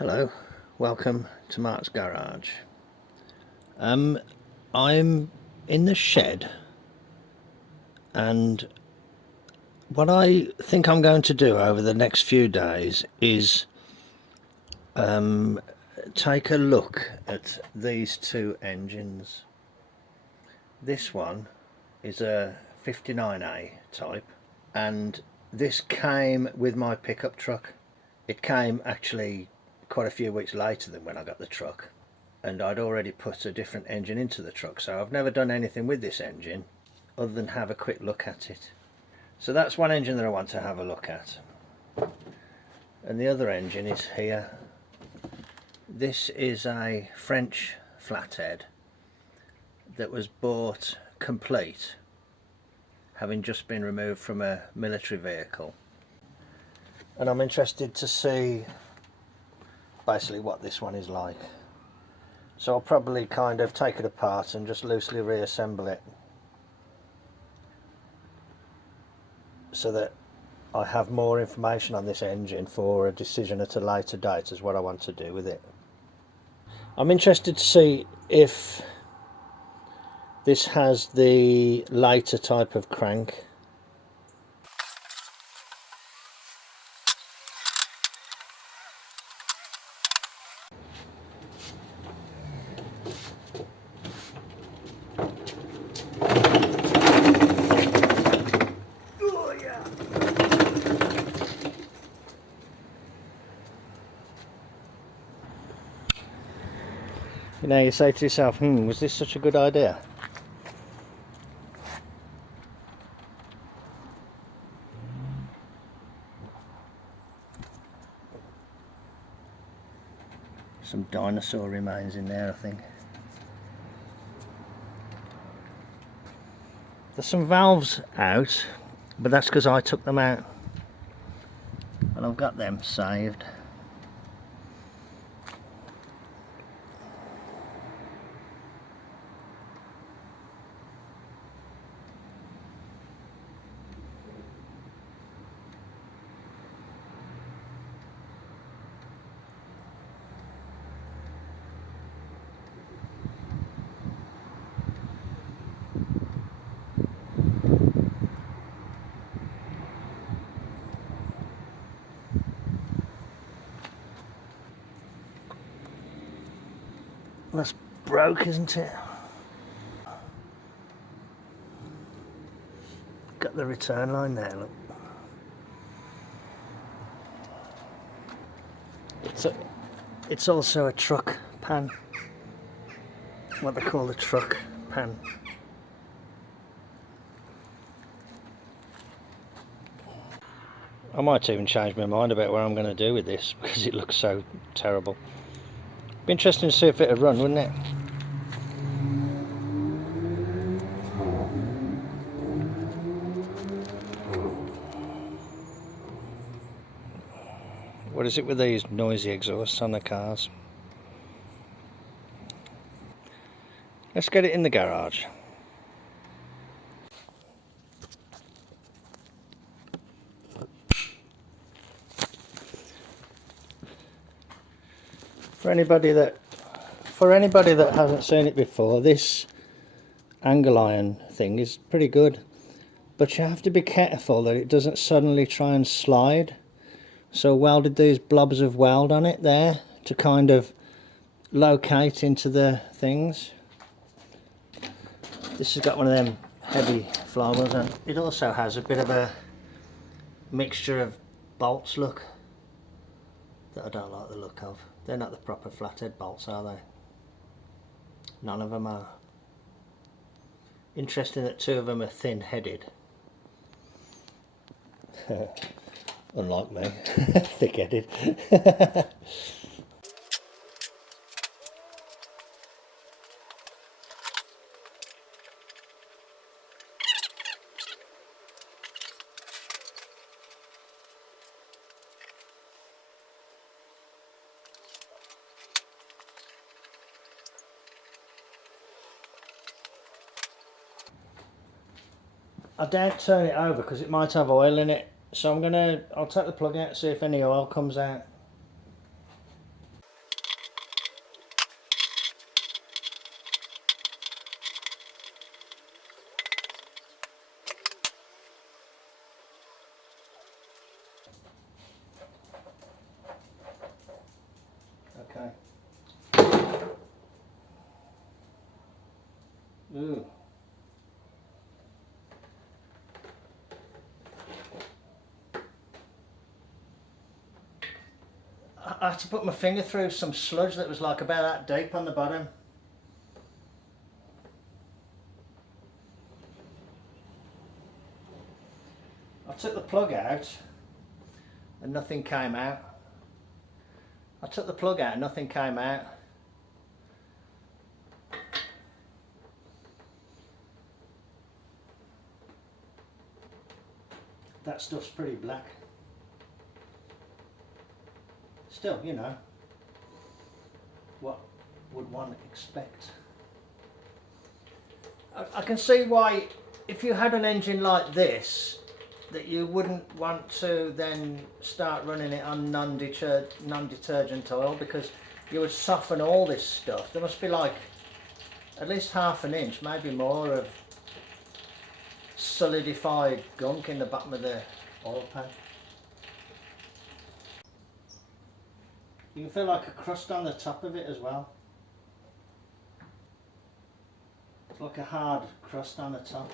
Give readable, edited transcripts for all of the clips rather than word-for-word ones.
Hello, welcome to Mart's garage. I'm in the shed, and what I think I'm going to do over the next few days is take a look at these two engines. This one is a 59A type, and this came with my pickup truck. It came actually quite a few weeks later than when I got the truck, and I'd already put a different engine into the truck, so I've never done anything with this engine other than have a quick look at it. So that's one engine that I want to have a look at, and the other engine is here. This is a French Flathead that was bought complete, having just been removed from a military vehicle, and I'm interested to see basically what this one is like. So I'll probably kind of take it apart and just loosely reassemble it so that I have more information on this engine for a decision at a later date as what I want to do with it. I'm interested to see if this has the later type of crank. You know, you say to yourself, was this such a good idea? Some dinosaur remains in there, I think. There's some valves out, but that's because I took them out, and I've got them saved. That's broke, isn't it? Got the return line there, look. It's also a truck pan. What they call the truck pan. I might even change my mind about what I'm going to do with this because it looks so terrible. Be interesting to see if it'd run, wouldn't it? What is it with these noisy exhausts on the cars? Let's get it in the garage. For anybody that hasn't seen it before, this angle iron thing is pretty good, but you have to be careful that it doesn't suddenly try and slide. So I welded these blobs of weld on it there to kind of locate into the things. This has got one of them heavy flywheels, and it also has a bit of a mixture of bolts, look, that I don't like the look of. They're not the proper flathead bolts, are they? None of them are. Interesting that two of them are thin headed. Unlike me, thick headed. I daren't turn it over because it might have oil in it, so I'll take the plug out and see if any oil comes out. Ooh. I had to put my finger through some sludge that was like about that deep on the bottom. I took the plug out and nothing came out. I took the plug out and nothing came out. That stuff's pretty black. Still, you know, what would one expect? I can see why, if you had an engine like this, that you wouldn't want to then start running it on non-detergent oil, because you would soften all this stuff. There must be like at least half an inch, maybe more, of solidified gunk in the bottom of the oil pan. You can feel like a crust on the top of it as well. It's like a hard crust on the top.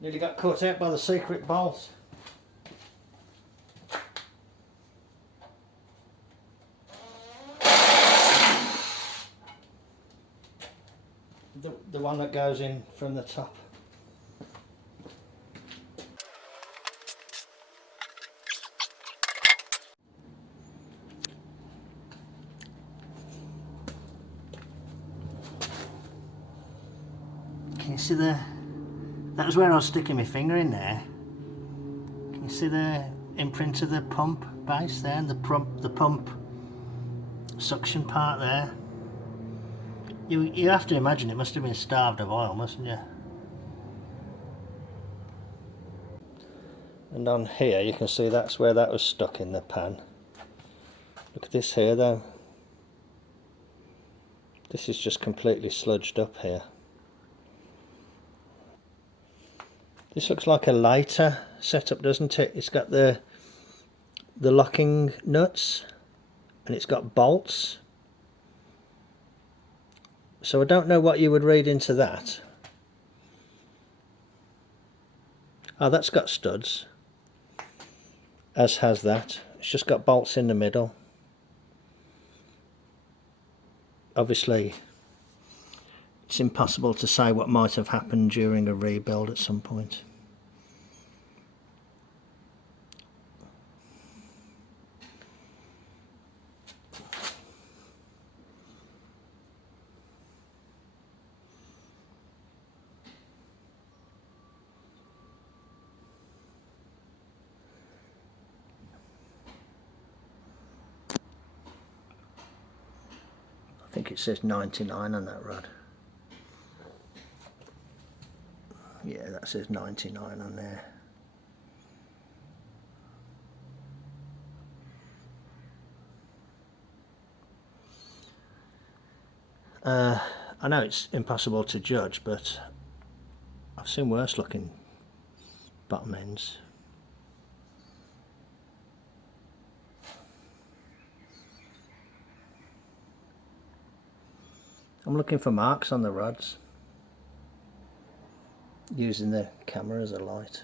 Nearly got caught out by the secret bolt. The one that goes in from the top. Can you see the... That was where I was sticking my finger in there. Can you see the imprint of the pump base there, and the pump suction part there? You have to imagine it must have been starved of oil, mustn't you? And on here you can see that's where that was stuck in the pan. Look at this here though. This is just completely sludged up here. This looks like a lighter setup, doesn't it? It's got the locking nuts and it's got bolts. So I don't know what you would read into that. Oh, that's got studs, as has that. It's just got bolts in the middle. Obviously, it's impossible to say what might have happened during a rebuild at some point. I think it says 99 on that rod. Yeah, that says 99 on there. I know it's impossible to judge, but I've seen worse looking bottom ends. I'm looking for marks on the rods, using the camera as a light.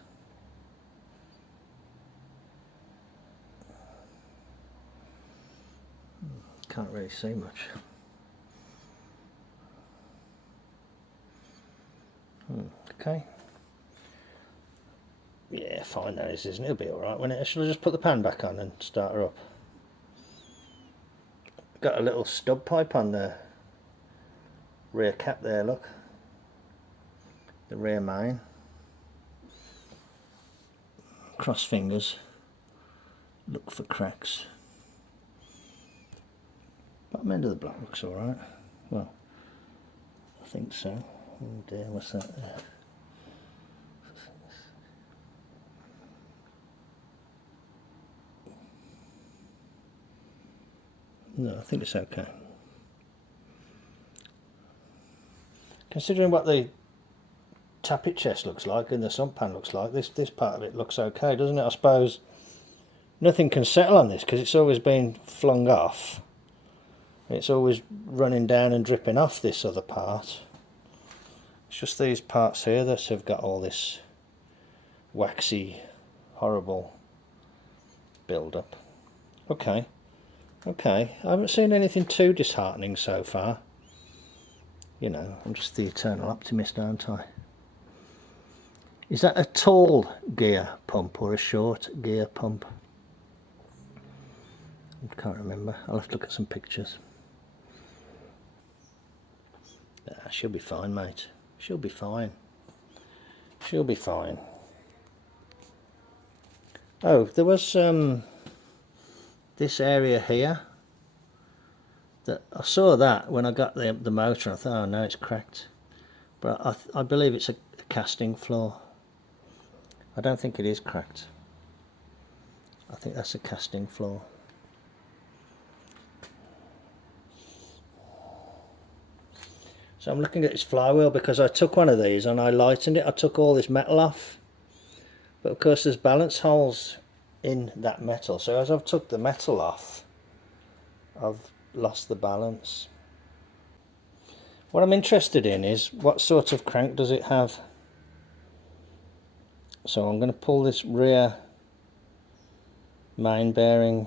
Can't really see much. Okay. Yeah, fine that is, isn't it? It'll be alright, won't it? Shall I just put the pan back on and start her up? Got a little stub pipe on the rear cap there, look. The rear main. Cross fingers. Look for cracks. Bottom end of the block looks alright. Well, I think so. Oh dear, what's that there? No, I think it's okay. Considering what the tappet chest looks like and the sump pan looks like, this part of it looks okay, doesn't it? I suppose nothing can settle on this because it's always been flung off. It's always running down and dripping off this other part. It's just these parts here that have got all this waxy, horrible build-up. Okay, okay. I haven't seen anything too disheartening so far. You know, I'm just the eternal optimist, aren't I? Is that a tall gear pump or a short gear pump? I can't remember. I'll have to look at some pictures. Ah, she'll be fine, mate. She'll be fine. She'll be fine. Oh, there was this area here. That I saw that when I got the motor. I thought, oh no, it's cracked. But I believe it's a casting floor. I don't think it is cracked. I think that's a casting floor. So I'm looking at this flywheel because I took one of these and I lightened it. I took all this metal off. But of course there's balance holes in that metal. So as I've took the metal off, I've lost the balance. What I'm interested in is what sort of crank does it have? So I'm going to pull this rear main bearing.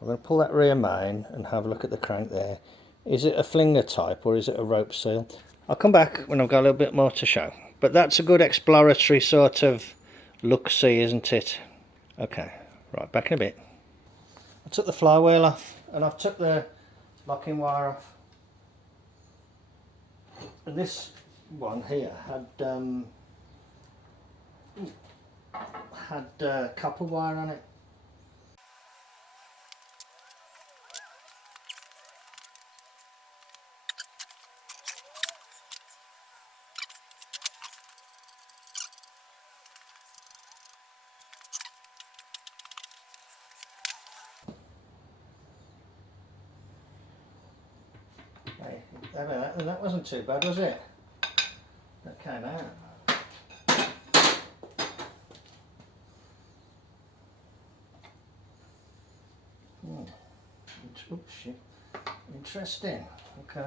I'm going to pull that rear main and have a look at the crank there. Is it a flinger type or is it a rope seal? I'll come back when I've got a little bit more to show. But that's a good exploratory sort of look-see, isn't it? Okay, right, back in a bit. I took the flywheel off and I've took the locking wire off. And this one here had copper wire on it. Hey, that wasn't too bad, was it? That came out. Oops, shit. Interesting. Okay.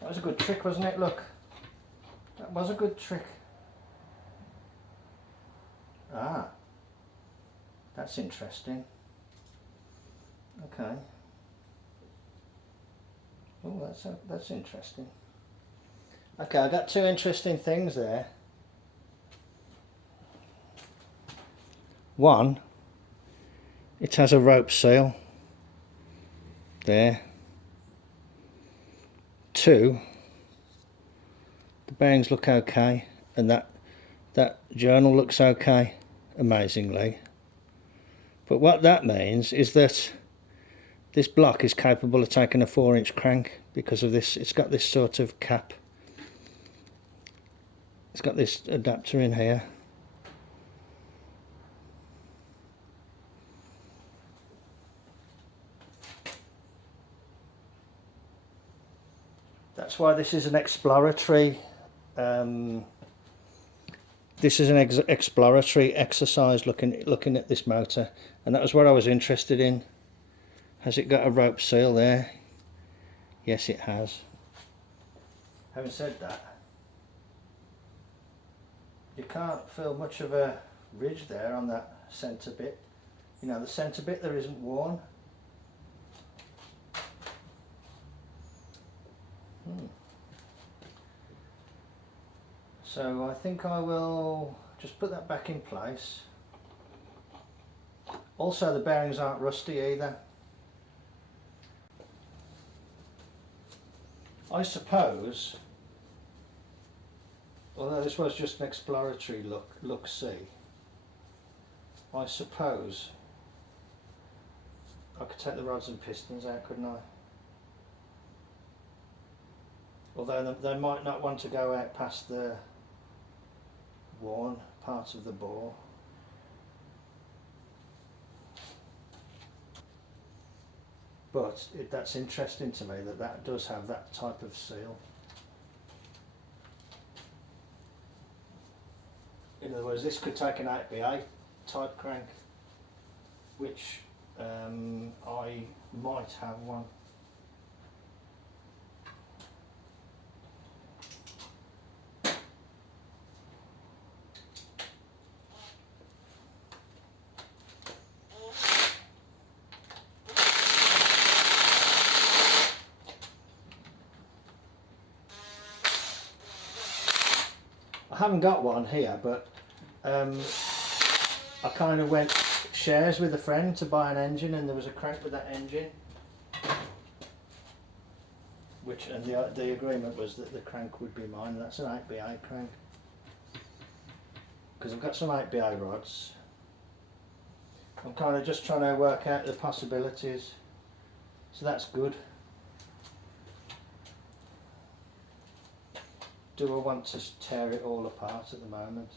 That was a good trick, wasn't it? Look, that was a good trick. Ah, that's interesting. Okay. Oh, that's interesting. Okay, I got two interesting things there. One, it has a rope seal there. Two, the bearings look okay, and that journal looks okay, amazingly. But what that means is that this block is capable of taking a 4-inch crank because of this. It's got this sort of cap. It's got this adapter in here. That's why this is an exploratory. This is an exploratory exercise, looking at this motor, and that was what I was interested in. Has it got a rope seal there? Yes, it has. Having said that, you can't feel much of a ridge there on that centre bit. You know, the centre bit there isn't worn. So I think I will just put that back in place. Also the bearings aren't rusty either. I suppose, although this was just an exploratory look-see, I suppose I could take the rods and pistons out, couldn't I? Although they might not want to go out past the worn part of the bore. But that's interesting to me that does have that type of seal. In other words, this could take an 8x8 type crank, which I might have one. I haven't got one here, but I kind of went shares with a friend to buy an engine, and there was a crank with that engine, and the agreement was that the crank would be mine. That's an 8x8 crank, because I've got some 8x8 rods. I'm kind of just trying to work out the possibilities, so that's good. Do I want to tear it all apart at the moment?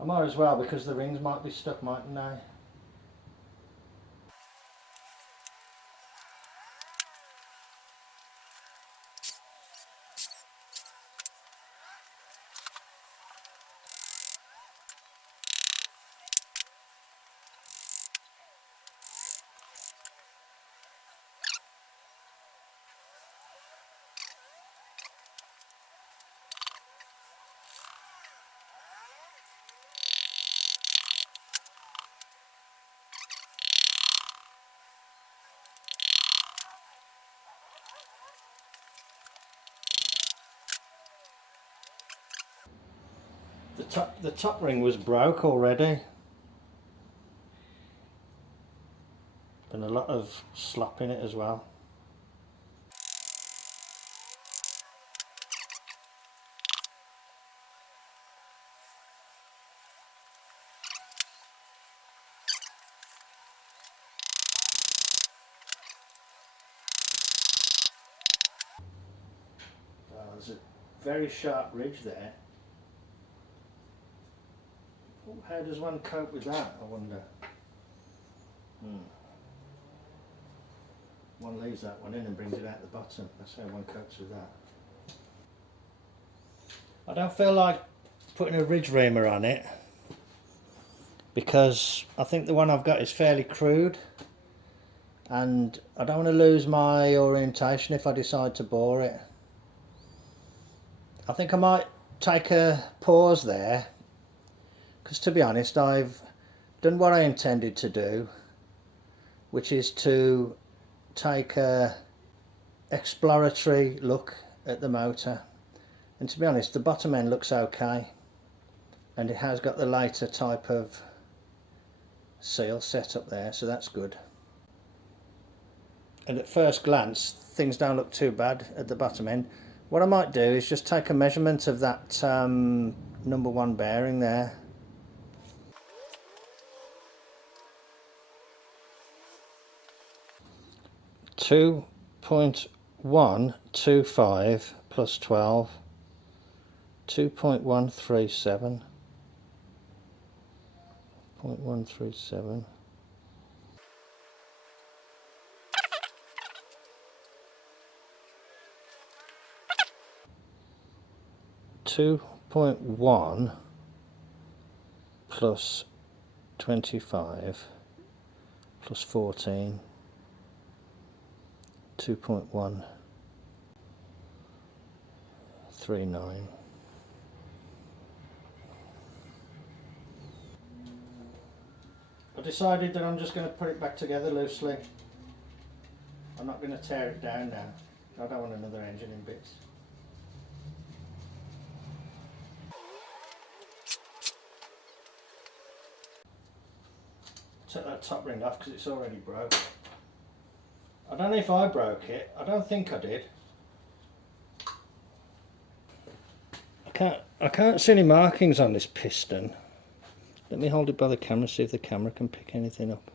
I might as well, because the rings might be stuck, mightn't they? The top ring was broke already, and a lot of slop in it as well. There's a very sharp ridge there. How does one cope with that, I wonder? One leaves that one in and brings it out the bottom. That's how one copes with that. I don't feel like putting a ridge reamer on it, because I think the one I've got is fairly crude, and I don't want to lose my orientation if I decide to bore it. I think I might take a pause there, because to be honest, I've done what I intended to do, which is to take a exploratory look at the motor. And to be honest, the bottom end looks okay, and it has got the later type of seal set up there, so that's good. And at first glance, things don't look too bad at the bottom end. What I might do is just take a measurement of that #1 bearing there. .125 plus 12, 2.137, 0.137. .1 plus 25 plus 14, 2.139. I decided that I'm just going to put it back together loosely. I'm not going to tear it down now. I don't want another engine in bits. take that top ring off because it's already broke. I don't know if I broke it. I don't think I did. I can't see any markings on this piston. Let me hold it by the camera, see if the camera can pick anything up.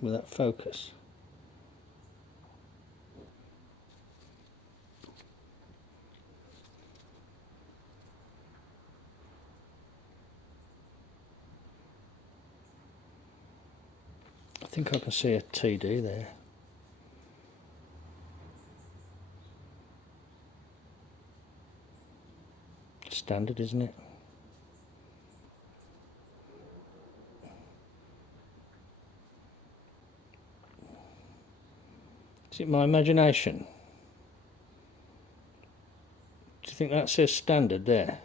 Will that focus? I think I can see a TD there. Standard, isn't it? Is it my imagination? Do you think that says standard there?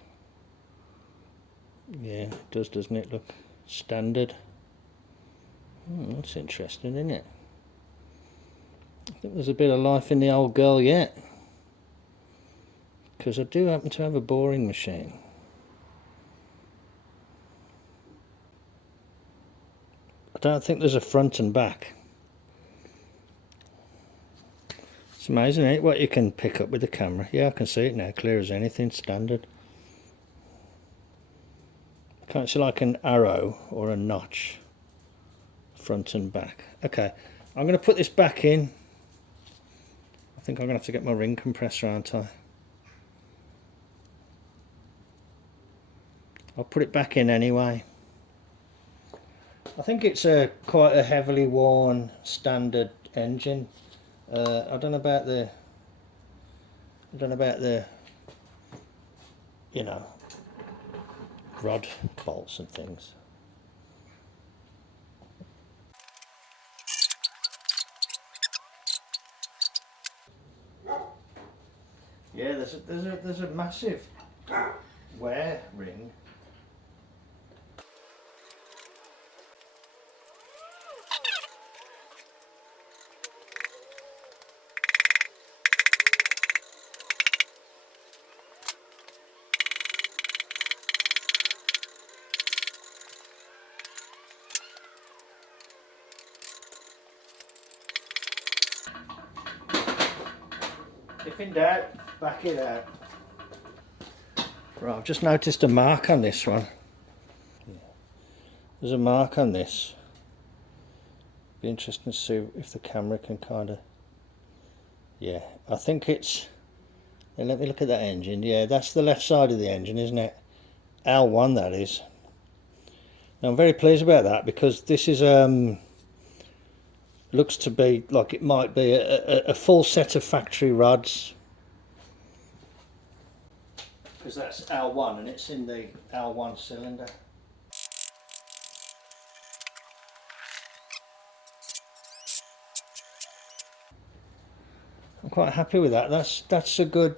Yeah, it does, doesn't it? Look, standard. That's interesting, isn't it? I think there's a bit of life in the old girl yet. Because I do happen to have a boring machine. I don't think there's a front and back. It's amazing, isn't it, what you can pick up with the camera. Yeah, I can see it now, clear as anything, standard. Can't see like an arrow or a notch, front and back. Okay, I'm going to put this back in. I think I'm going to have to get my ring compressor, aren't I? I'll put it back in anyway. I think it's quite a heavily worn standard engine. I don't know about the you know, rod bolts and things. Yeah, there's a massive wear ring. If in doubt, back it out. Right, I've just noticed a mark on this one. There's a mark on this. Be interesting to see if the camera can kind of... Yeah, I think it's... And let me look at that engine. Yeah, that's the left side of the engine, isn't it? L1 that is. Now, I'm very pleased about that because this is looks to be like it might be a full set of factory rods. Because that's L1 and it's in the L1 cylinder. I'm quite happy with that. That's a good,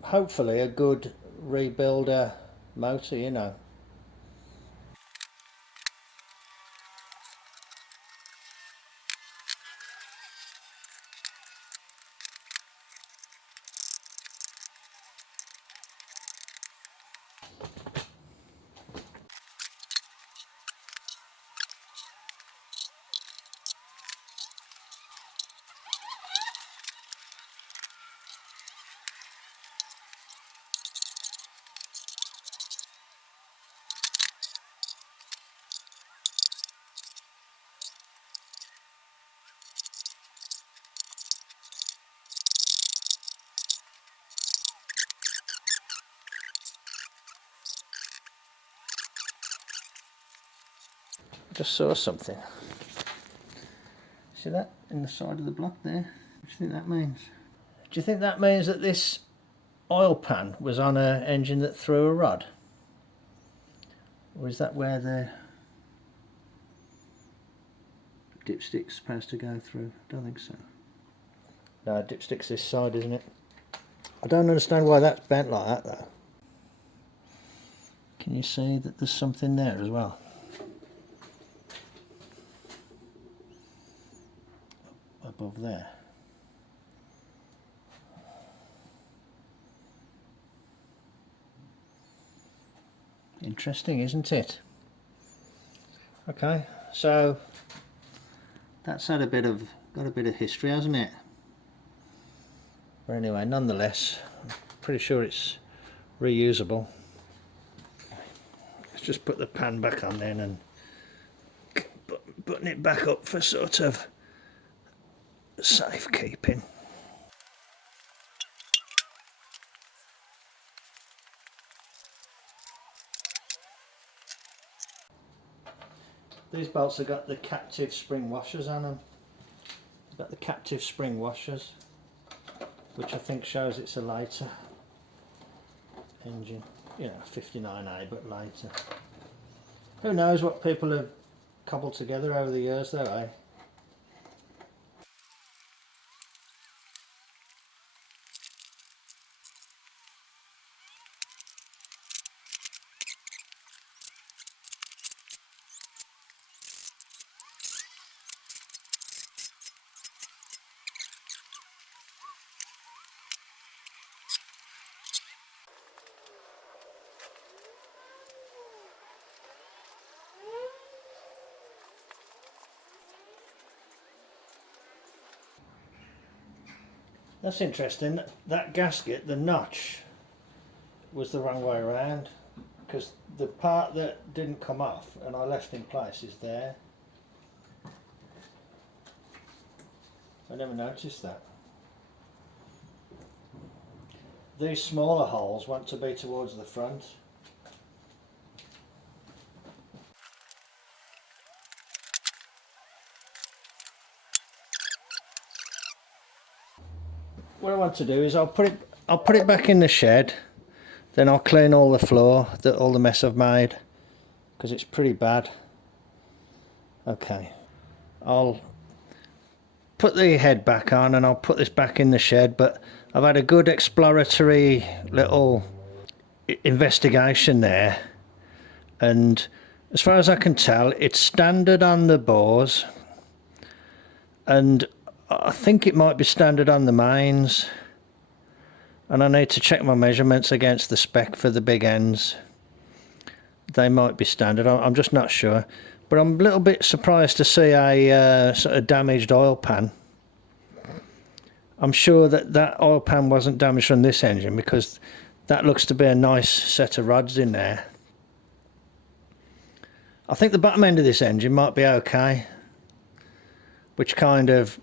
hopefully a good rebuilder motor, you know. Just saw something. See that in the side of the block there? What do you think that means? Do you think that means that this oil pan was on an engine that threw a rod? Or is that where the dipstick's supposed to go through? I don't think so. No, dipstick's this side, isn't it? I don't understand why that's bent like that though. Can you see that there's something there as well? Above there. Interesting, isn't it? Okay, So that's had got a bit of history, hasn't it? But anyway, nonetheless, I'm pretty sure it's reusable. Let's just put the pan back on then and button it back up for sort of safekeeping. These bolts have got the captive spring washers on them. They've got the captive spring washers, which I think shows it's a later engine, you know, 59A but later. Who knows what people have cobbled together over the years though, eh? That's interesting. That gasket, the notch, was the wrong way around, because the part that didn't come off and I left in place is there. I never noticed that. These smaller holes want to be towards the front. What I want to do is I'll put it back in the shed, then I'll clean all the floor, all the mess I've made, because it's pretty bad. Okay, I'll put the head back on and I'll put this back in the shed, but I've had a good exploratory little investigation there, and as far as I can tell it's standard on the bores, and I think it might be standard on the mains, and I need to check my measurements against the spec for the big ends. They might be standard, I'm just not sure, but I'm a little bit surprised to see a sort of damaged oil pan. I'm sure that oil pan wasn't damaged from this engine, because that looks to be a nice set of rods in there. I think the bottom end of this engine might be okay, which kind of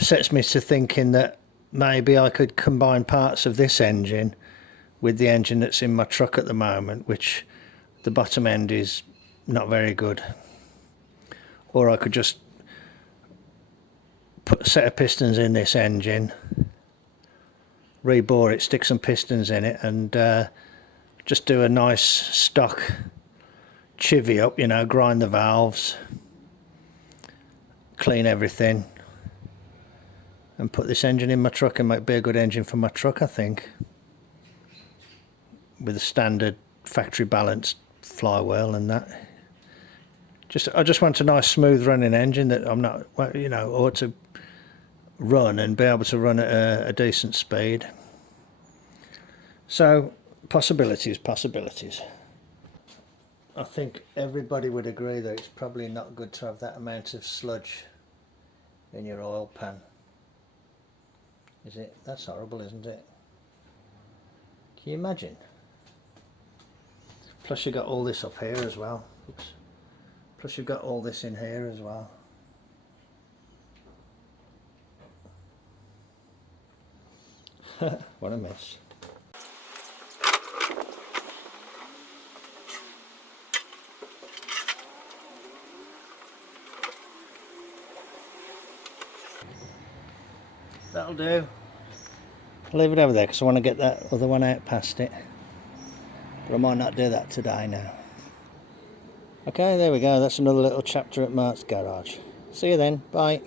sets me to thinking that maybe I could combine parts of this engine with the engine that's in my truck at the moment, which the bottom end is not very good. Or I could just put a set of pistons in this engine, rebore it, stick some pistons in it, and just do a nice stock chivvy up, you know, grind the valves, clean everything, and put this engine in my truck. It might be a good engine for my truck, I think, with a standard factory balanced flywheel and that. I just want a nice smooth running engine that I'm not, you know, ought to run and be able to run at a decent speed. So possibilities. I think everybody would agree that it's probably not good to have that amount of sludge in your oil pan. Is it? That's horrible, isn't it? Can you imagine? Plus you've got all this up here as well. Oops. Plus you've got all this in here as well. What a mess. That'll do. I'll leave it over there because I want to get that other one out past it. But I might not do that today now. Okay, there we go. That's another little chapter at Mart's garage. See you then. Bye.